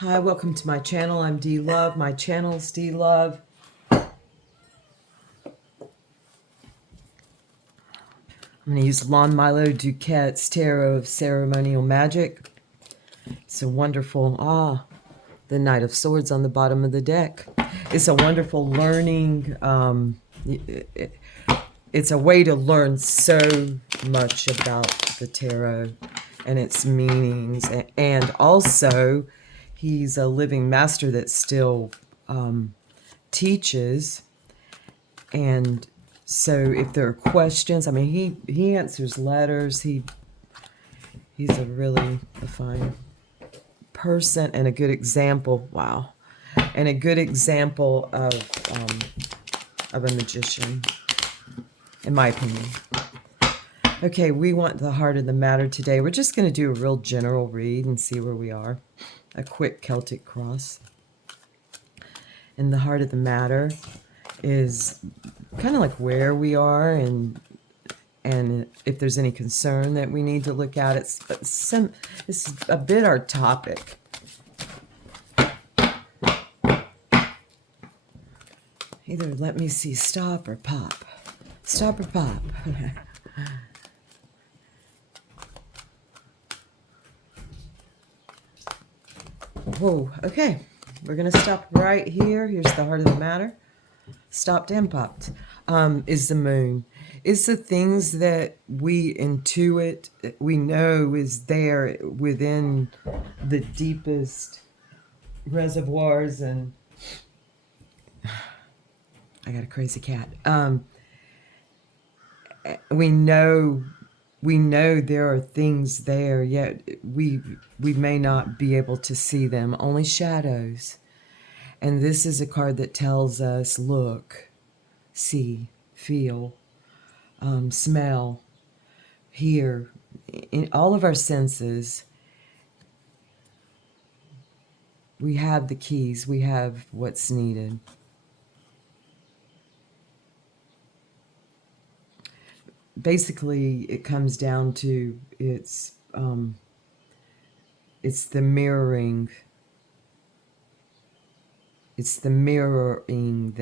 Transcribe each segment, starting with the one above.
Hi, welcome to my channel. I'm D Love. My channel's D Love. I'm going to use Lon Milo Duquette's Tarot of Ceremonial Magic. It's a wonderful, the Knight of Swords on the bottom of the deck. It's a wonderful learning, it's a way to learn so much about the tarot and its meanings. And also, he's a living master that still teaches. And so if there are questions, I mean, he answers letters. He's a really fine person and a good example. Wow. And a good example of a magician, in my opinion. Okay, we want the heart of the matter today. We're just going to do a real general read and see where we are. A quick Celtic cross. And the heart of the matter is kind of like where we are and if there's any concern that we need to look at. It's a bit our topic. Either let me see stop or pop. Stop or pop. Whoa, okay. We're going to stop right here. Here's the heart of the matter. Stopped and popped. Is the moon. It's the things that we intuit, we know is there within the deepest reservoirs. And I got a crazy cat. We know there are things there, yet we may not be able to see them, only shadows. And this is a card that tells us, look, see, feel, smell, hear, in all of our senses. We have the keys, we have what's needed. Basically, it comes down to it's the mirroring. It's the mirroring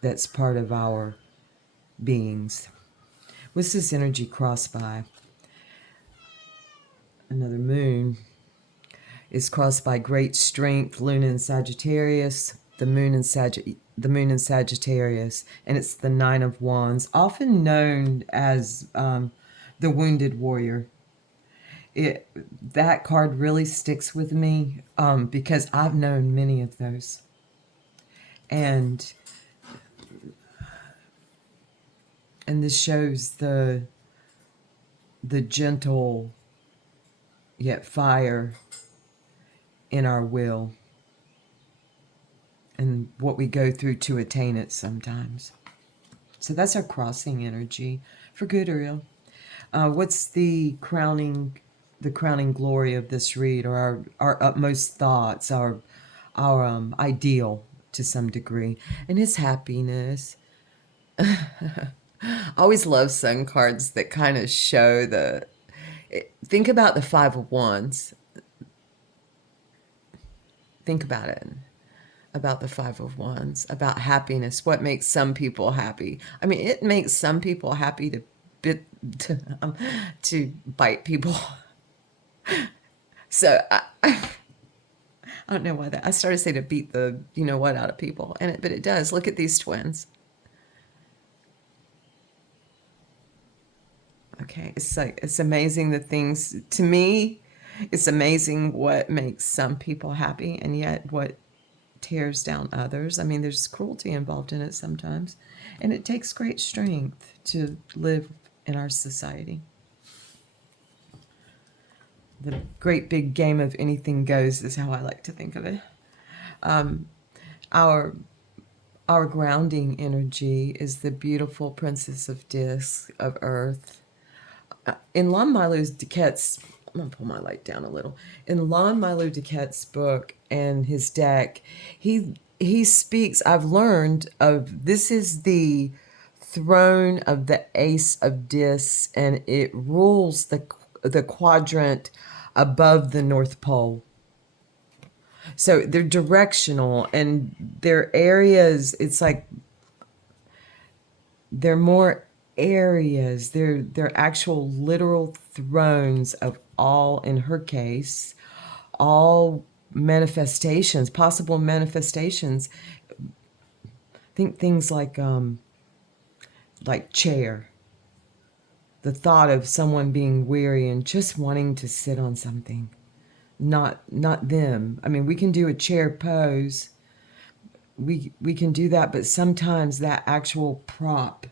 that's part of our beings. What's this energy crossed by? Another moon is crossed by great strength, Luna in Sagittarius, the moon in Sagittarius, and it's the Nine of Wands, often known as the Wounded Warrior. That card really sticks with me because I've known many of those. And this shows the gentle yet fire in our will and what we go through to attain it sometimes. So that's our crossing energy, for good or ill. What's the crowning glory of this read, or our utmost thoughts, our ideal to some degree? And it's happiness. I always love sun cards that kind of show think about the Five of Wands. Think about it. About the Five of Wands, about happiness, what makes some people happy. I mean, it makes some people happy to bite people. So I don't know why I started to say to beat the what out of people, but it does. Look at these twins. Okay, it's amazing the things, to me, it's amazing what makes some people happy and yet what tears down others. I mean, there's cruelty involved in it sometimes, and it takes great strength to live in our society. The great big game of anything goes is how I like to think of it. Our grounding energy is the beautiful Princess of Discs of Earth. In Lon Milo Duquette's, I'm going to pull my light down a little. In Lon Milo Duquette's book and his deck, he speaks, I've learned of, this is the throne of the Ace of Discs, and it rules the quadrant above the North Pole. So they're directional, and they're areas, it's like they're more areas. They're actual literal thrones of all, in her case, all manifestations, possible manifestations. Think things like chair. The thought of someone being weary and just wanting to sit on something. Not them. I mean, we can do a chair pose. We can do that, but sometimes that actual prop.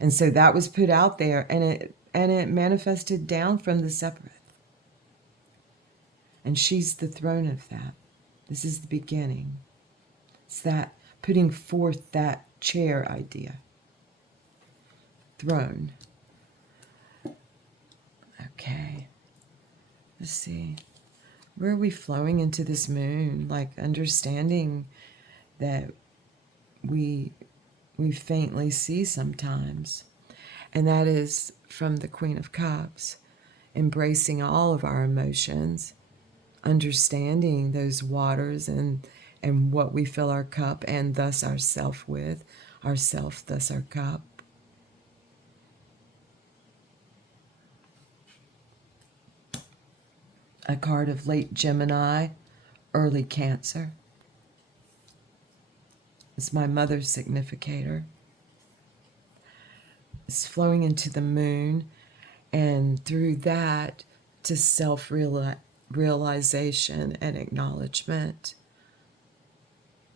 And so that was put out there, and it manifested down from the Sephiroth. And she's the throne of that. This is the beginning. It's that putting forth that chair idea. Throne. Okay. Let's see. Where are we flowing into this moon? Like understanding that we faintly see sometimes. And that is from the Queen of Cups, embracing all of our emotions, understanding those waters and what we fill our cup and thus ourself with, ourself thus our cup. A card of late Gemini, early Cancer. It's my mother's significator. It's flowing into the moon, and through that to self-realization and acknowledgement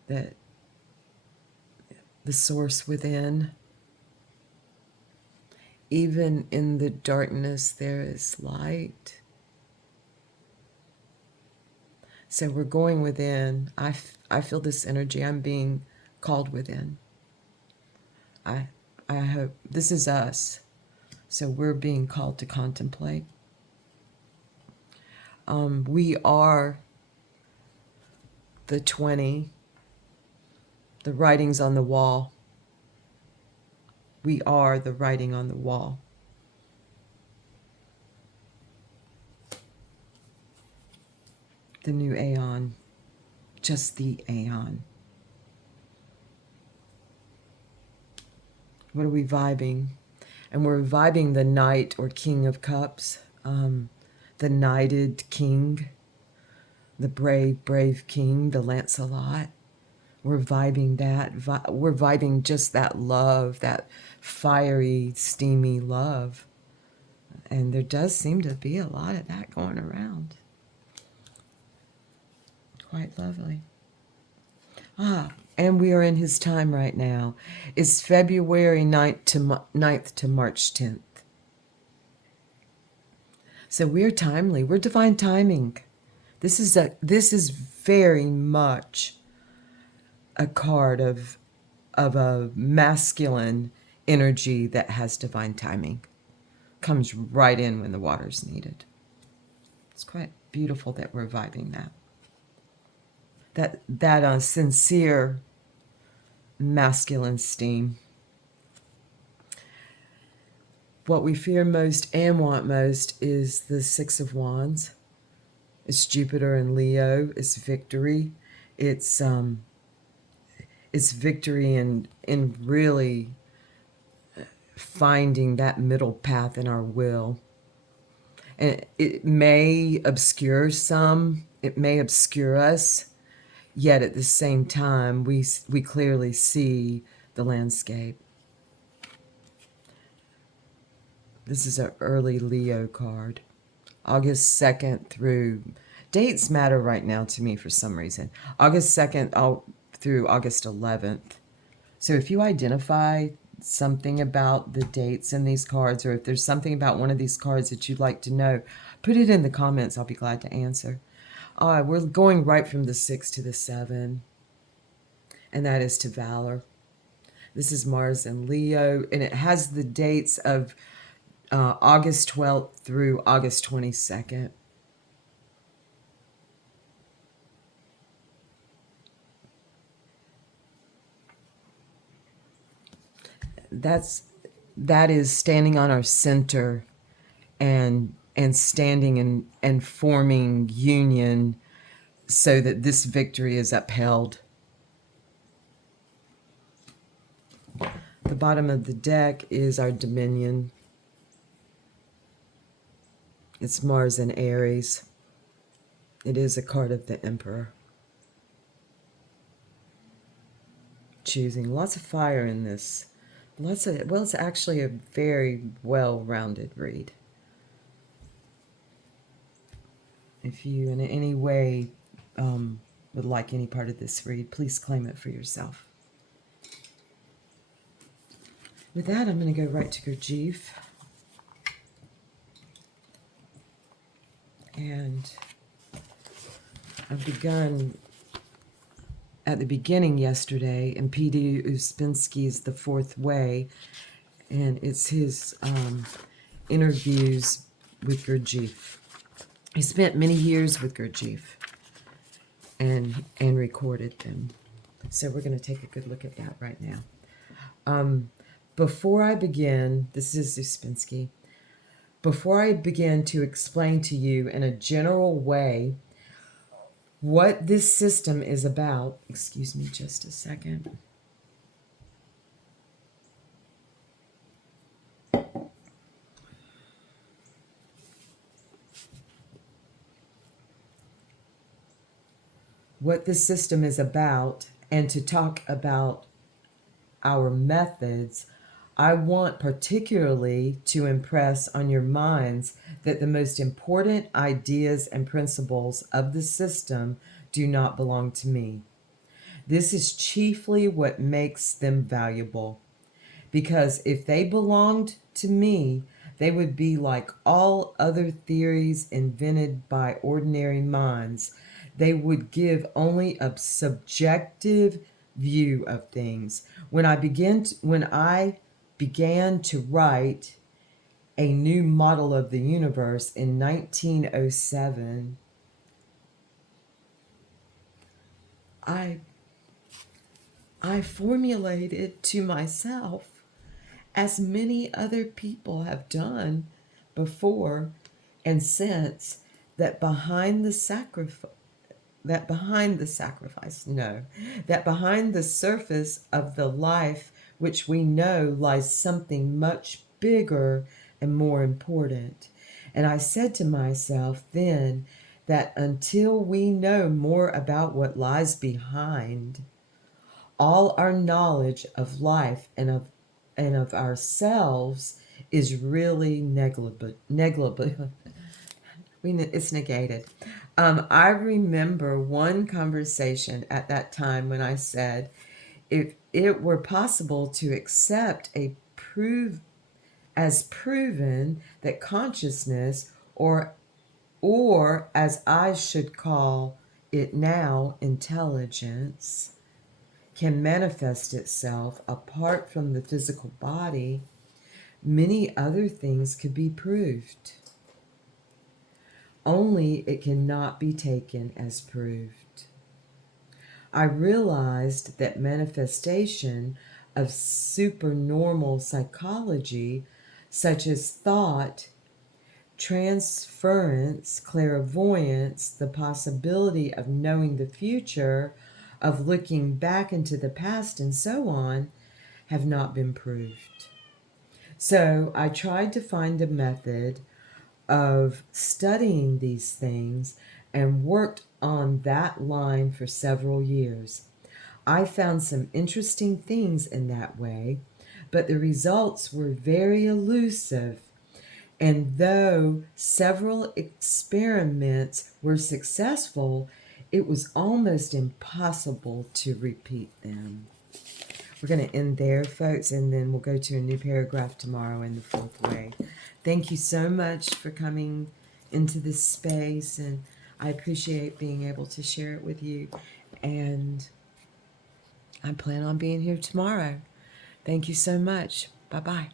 that the source within, even in the darkness, there is light. So we're going within. I feel this energy. I'm being called within. I hope this is us. So we're being called to contemplate. We are the 20, the writings on the wall. We are the writing on the wall. The new aeon, just the aeon. What are we vibing? And we're vibing the Knight or King of Cups, the knighted king, the brave king, the Lancelot. We're vibing that. We're vibing just that love, that fiery, steamy love. And there does seem to be a lot of that going around. Quite lovely. And we are in his time right now. It's February 9th to March 10th. So we're timely. We're divine timing. This is very much a card of a masculine energy that has divine timing. Comes right in when the water's needed. It's quite beautiful that we're vibing that. That sincere masculine steam. What we fear most and want most is the Six of Wands. It's Jupiter and Leo. It's victory. It's victory in really finding that middle path in our will. And it may obscure some. It may obscure us. Yet at the same time, we clearly see the landscape. This is an early Leo card. August 2nd through... Dates matter right now to me for some reason. August 2nd through August 11th. So if you identify something about the dates in these cards, or if there's something about one of these cards that you'd like to know, put it in the comments. I'll be glad to answer. We're going right from the 6 to the 7, and that is to Valor. This is Mars and Leo, and it has the dates of August 12th through August 22nd. That is standing on our center and standing and forming union so that this victory is upheld. The bottom of the deck is our Dominion. It's Mars and Aries. It is a card of the Emperor. Choosing lots of fire in this. It's actually a very well-rounded read. If you in any way would like any part of this read, please claim it for yourself. With that, I'm going to go right to Gurdjieff. And I've begun at the beginning yesterday in P.D. Uspensky's The Fourth Way, and it's his interviews with Gurdjieff. He spent many years with Gurdjieff and recorded them. So we're going to take a good look at that right now. Before I begin, this is Uspensky. Before I begin to explain to you in a general way what this system is about, excuse me just a second. What this system is about, and to talk about our methods, I want particularly to impress on your minds that the most important ideas and principles of the system do not belong to me. This is chiefly what makes them valuable, because if they belonged to me, they would be like all other theories invented by ordinary minds. They would give only a subjective view of things. When I began to write a new model of the universe in 1907, I formulated to myself, as many other people have done before and since, that behind the surface of the life which we know lies something much bigger and more important. And I said to myself then that until we know more about what lies behind, all our knowledge of life and of ourselves is really negligible. It's negated. I remember one conversation at that time when I said, if it were possible to accept as proven that consciousness, or as I should call it now, intelligence, can manifest itself apart from the physical body, many other things could be proved. Only it cannot be taken as proved. I realized that manifestation of supernormal psychology, such as thought, transference, clairvoyance, the possibility of knowing the future, of looking back into the past, and so on, have not been proved. So I tried to find a method of studying these things and worked on that line for several years. I found some interesting things in that way, but the results were very elusive. And though several experiments were successful, it was almost impossible to repeat them. We're going to end there, folks, and then we'll go to a new paragraph tomorrow in The Fourth Way. Thank you so much for coming into this space, and I appreciate being able to share it with you. And I plan on being here tomorrow. Thank you so much. Bye-bye.